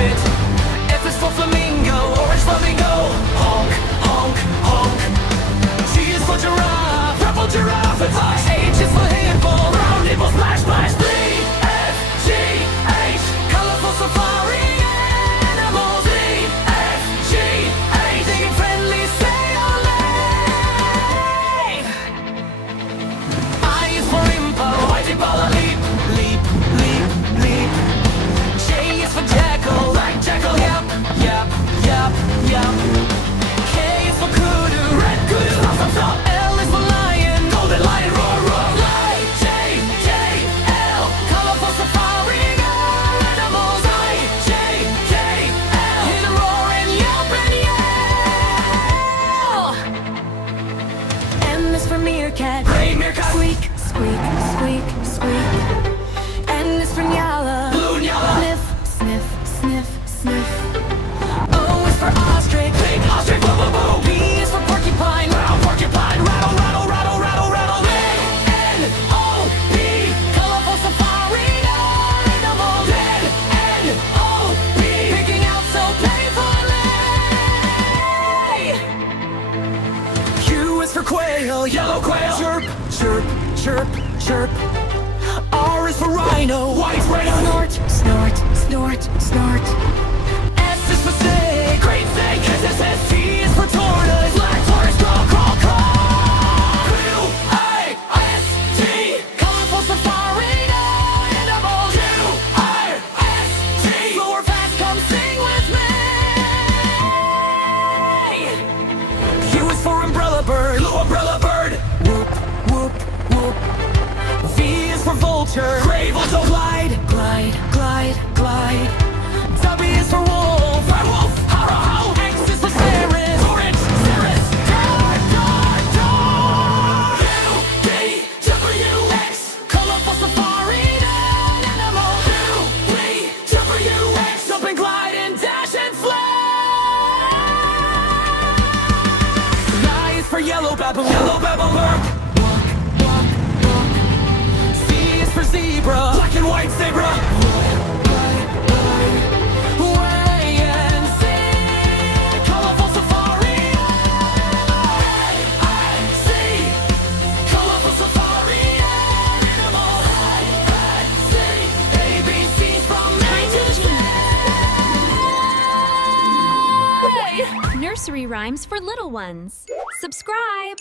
it. F is for flamingo, orange flamingo. Honk, honk, honk. G is for giraffe, purple giraffe. It's H is for handball, round nipple, splash, splash. 3, F, G, H. Colorful safari animals. 3, F, G, H. Big and friendly, say olé. I is for impo, white impala, leap, leap, leap, leap. J is for jackal, black jackal, yap, yap, yap, yap. K is for kudu, red kudu, stop, stop, stop. L is for lion, golden lion, roar, roar. I, J, K, L, colorful safari animals. I, J, K, L, hear the roar and yelp and yell. M is for meerkat, gray meerkat, squeak, squeak, squeak, squeak. N is for nyala, blue nyala, sniff, sniff, sniff, sniff. O is for ostrich, big ostrich, boo, boo, boo. P is for porcupine, round porcupine, rattle, rattle, rattle, rattle, rattle. N, O, P, colorful safari animals. N, O, P, picking out so playfully. Q is for quail, yellow quail, chirp, chirp, chirp, chirp. R is for rhino, white rhino, snort, snort, snort, snort. S is for snake, great snake, S. T is for tortoise, black tortoise, crawl, crawl, crawl. Q-A-S-T, colorful safari animals. Q-A-S-T, slow or fast, come sing with me. U is for umbrella bird, blue umbrella bird. Whoop, whoop, whoop. V is for vulture, gray vulture, glide, glide, glide, glide. W is for wolf, red wolf, howl, howl. X is for cirrus, orange, cirrus, dark, dark, dark. U, V, W, X, colorful safari animal. U, V, W, X, jump and glide and dash and fly. Y is for yellow baboon, bark. For zebra, black and white zebra. Y and Z, colorful safari. I-C, colorful safari animals. I-C, ABCs from A to Z. Nursery rhymes for little ones. Subscribe!